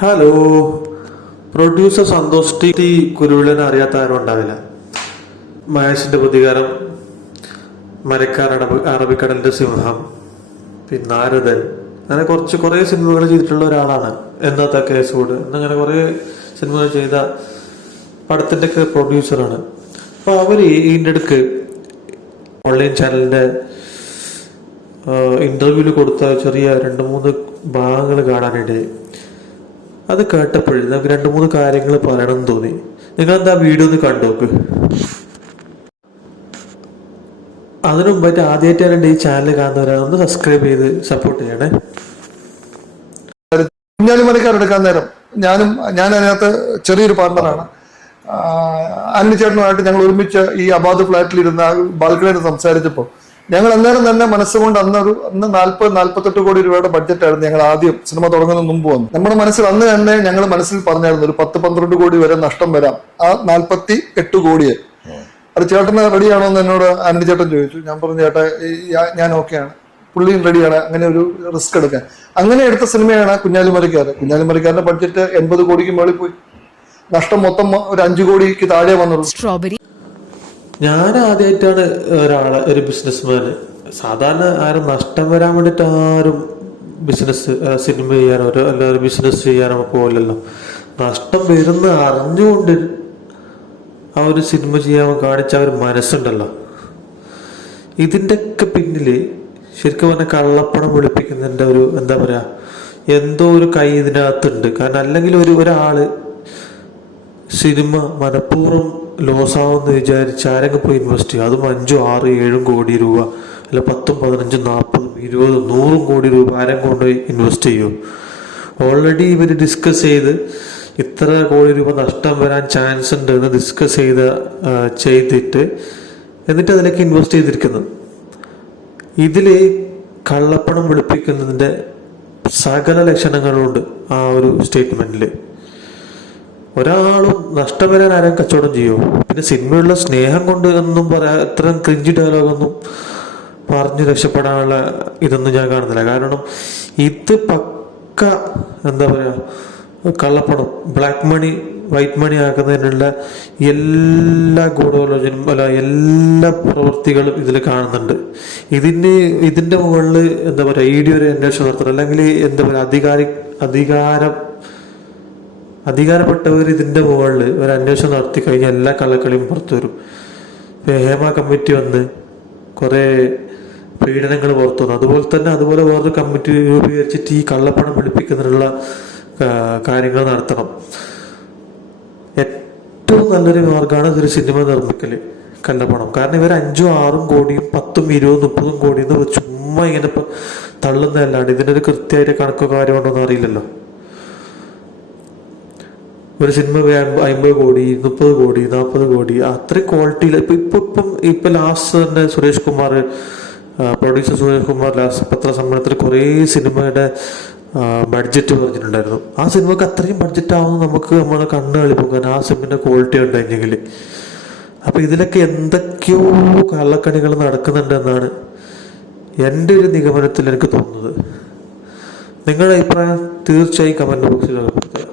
Hello. Producer Santhosh T കുരുവിളനെ അറിയാത്ത ആരും ഉണ്ടാവില്ല. മഹേഷിന്റെ പ്രതികാരം, മരക്കാർ, അറബിക്കടലിന്റെ സിംഹം, പിന്നെ നാരദൻ, അങ്ങനെ കുറേ സിനിമകൾ ചെയ്തിട്ടുള്ള ഒരാളാണ്. എന്നത്തെ കേസോട് എന്നങ്ങനെ കുറേ സിനിമകൾ ചെയ്ത പടത്തിന്റെ ഒക്കെ പ്രൊഡ്യൂസറാണ്. അപ്പൊ അവര് ഇതിൻ്റെ അടുക്ക് ഓൺലൈൻ ചാനലിന്റെ ഇന്റർവ്യൂവിൽ കൊടുത്ത ചെറിയ 2-3 ഭാഗങ്ങൾ കാണാനിടയായി. അത് കേട്ടപ്പോഴേ നമുക്ക് 2-3 കാര്യങ്ങൾ പറയണമെന്ന് തോന്നി. നിങ്ങളെന്താ വീഡിയോ ഒന്ന് കണ്ടു നോക്ക്. അതിനു മുമ്പായിട്ട് ആദ്യമായിട്ടാണ് ഈ ചാനൽ കാണുന്നവരാണ്, ഒന്ന് സബ്സ്ക്രൈബ് ചെയ്ത് സപ്പോർട്ട് ചെയ്യണേ. കുഞ്ഞാലിമരക്കാരെടുക്കാൻ നേരം ഞാൻ അതിനകത്ത് ചെറിയൊരു പാർട്ണറാണ്. അനിൽ ചേട്ടനുമായിട്ട് ഞങ്ങൾ ഒരുമിച്ച് ഈ അബാദ് ഫ്ലാറ്റിലിരുന്ന ബാൽക്കണിയിൽ സംസാരിച്ചപ്പോൾ ഞങ്ങൾ അന്നേരം തന്നെ മനസ്സുകൊണ്ട് അന്ന് 40-48 കോടി രൂപയുടെ ബഡ്ജറ്റായിരുന്നു ഞങ്ങൾ ആദ്യം സിനിമ തുടങ്ങുന്നതിന് മുമ്പ് വന്നു. നമ്മുടെ മനസ്സിൽ അന്ന് തന്നെ ഞങ്ങൾ മനസ്സിൽ പറഞ്ഞായിരുന്നു ഒരു 10-12 കോടി വരെ നഷ്ടം വരാം ആ 48 കോടിയെ. അത് ചേട്ടന് റെഡിയാണോ എന്ന് എന്നോട് അനിൽ ചേട്ടൻ ചോദിച്ചു. ഞാൻ പറഞ്ഞു ചേട്ടാ ഞാൻ ഓക്കെയാണ്, പുള്ളിയും റെഡിയാണ് അങ്ങനെ ഒരു റിസ്ക് എടുക്കാൻ. അങ്ങനെ എടുത്ത സിനിമയാണ് കുഞ്ഞാലിമരക്കാർ. കുഞ്ഞാലിമരക്കാരന്റെ ബഡ്ജറ്റ് 80 കോടിക്ക് മുകളിൽ പോയി. നഷ്ടം മൊത്തം ഒരു 5 കോടിക്ക് താഴെ വന്നുള്ളൂ. സ്ട്രോബെറി ഞാൻ ആദ്യമായിട്ടാണ് ഒരു ബിസിനസ്മാന്. സാധാരണ ആരും നഷ്ടം വരാൻ വേണ്ടിയിട്ട് ആരും സിനിമ ചെയ്യാനോ അല്ലാതെ ബിസിനസ് ചെയ്യാനോ പോലല്ലോ. നഷ്ടം വരുന്ന അറിഞ്ഞുകൊണ്ട് ആ ഒരു സിനിമ ചെയ്യാൻ കാണിച്ച ഒരു മനസ്സുണ്ടല്ലോ. ഇതിൻ്റെയൊക്കെ പിന്നില് ശരിക്കും പറഞ്ഞാൽ കള്ളപ്പണം വെളുപ്പിക്കുന്നതിൻ്റെ ഒരു എന്താ പറയാ, എന്തോ ഒരു കൈ ഇതിനകത്തുണ്ട്. കാരണം അല്ലെങ്കിൽ ഒരാള് സിനിമ മനഃപൂർവ്വം ലോസ് ആവുമെന്ന് വിചാരിച്ച് ആരെങ്കിലും പോയി ഇൻവെസ്റ്റ് ചെയ്യും. അതും 5-6-7 കോടി രൂപ, അല്ല 10-15-40-20-100 കോടി രൂപ ആരെങ്കിലും കൊണ്ടുപോയി ഇൻവെസ്റ്റ് ചെയ്യും. ഓൾറെഡി ഇവർ ഡിസ്കസ് ചെയ്ത് ഇത്ര കോടി രൂപ നഷ്ടം വരാൻ ചാൻസ് ഉണ്ട് എന്ന് ഡിസ്കസ് ചെയ്തിട്ട് എന്നിട്ട് അതിലേക്ക് ഇൻവെസ്റ്റ് ചെയ്തിരിക്കുന്നത്. ഇതില് കള്ളപ്പണം വെളുപ്പിക്കുന്നതിന്റെ സകല ലക്ഷണങ്ങളുണ്ട് ആ ഒരു സ്റ്റേറ്റ്മെന്റില്. ഒരാളും നഷ്ടം വരാൻ ആരും കച്ചവടം ചെയ്യുമോ? പിന്നെ സിനിമയുള്ള സ്നേഹം കൊണ്ട് ഒന്നും ഇത്രയും ക്രിഞ്ചി ഡയലോഗൊന്നും പറഞ്ഞു രക്ഷപ്പെടാനുള്ള ഇതൊന്നും ഞാൻ കാണുന്നില്ല. കാരണം ഇത് പക്ക എന്താ പറയാ, കള്ളപ്പണം, ബ്ലാക്ക് മണി വൈറ്റ് മണി ആക്കുന്നതിനുള്ള എല്ലാ ഗൂഢാലോചനയും എല്ലാ പ്രവൃത്തികളും ഇതിൽ കാണുന്നുണ്ട്. ഇതിന്റെ മുകളിൽ എന്താ പറയാ, ED ഒരു അന്വേഷണം നടത്തണം. അല്ലെങ്കിൽ എന്താ പറയാ, അധികാരപ്പെട്ടവർ ഇതിന്റെ മുകളിൽ ഒരു അന്വേഷണം നടത്തി കഴിഞ്ഞാൽ എല്ലാ കള്ളക്കളിയും പുറത്തു വരും. ഹേമ കമ്മിറ്റി വന്ന് കുറെ പീഡനങ്ങൾ പുറത്തു വന്നു. അതുപോലെ വേറൊരു കമ്മിറ്റി രൂപീകരിച്ചിട്ട് ഈ കള്ളപ്പണം വെളുപ്പിക്കുന്നതിനുള്ള കാര്യങ്ങൾ നടത്തണം. ഏറ്റവും നല്ലൊരു മാർഗമാണ് ഇതൊരു സിനിമ നിർമ്മിക്കല്, കള്ളപ്പണം. കാരണം ഇവർ 5-6 കോടിയും 10-20-30 കോടിയും ചുമ്മാ ഇങ്ങനെ തള്ളുന്നതല്ലാണ്ട് ഇതിനൊരു കൃത്യമായിട്ട് കണക്കോ കാര്യമുണ്ടോന്നും അറിയില്ലല്ലോ. ഒരു സിനിമ 50 കോടി 30 കോടി 40 കോടി അത്ര ക്വാളിറ്റിയിൽ ഇപ്പൊ ലാസ്റ്റ് തന്നെ പ്രൊഡ്യൂസർ സുരേഷ് കുമാർ ലാസ്റ്റ് പത്രസമ്മേളനത്തിൽ കുറേ സിനിമയുടെ ബഡ്ജറ്റ് പറഞ്ഞിട്ടുണ്ടായിരുന്നു. ആ സിനിമക്ക് അത്രയും ബഡ്ജറ്റ് ആവുന്ന നമുക്ക് നമ്മളെ കണ്ണ് കളിപ്പോകും. കാരണം ആ സിനിമയുടെ ക്വാളിറ്റി ഉണ്ടായിരുന്നെങ്കിൽ. അപ്പൊ ഇതിലൊക്കെ എന്തൊക്കെയോ കള്ളക്കണികൾ നടക്കുന്നുണ്ടെന്നാണ് എൻ്റെ ഒരു നിഗമനത്തിൽ എനിക്ക് തോന്നുന്നത്. നിങ്ങളുടെ അഭിപ്രായം തീർച്ചയായും കമന്റ് ബോക്സിൽ രേഖപ്പെടുത്തുക.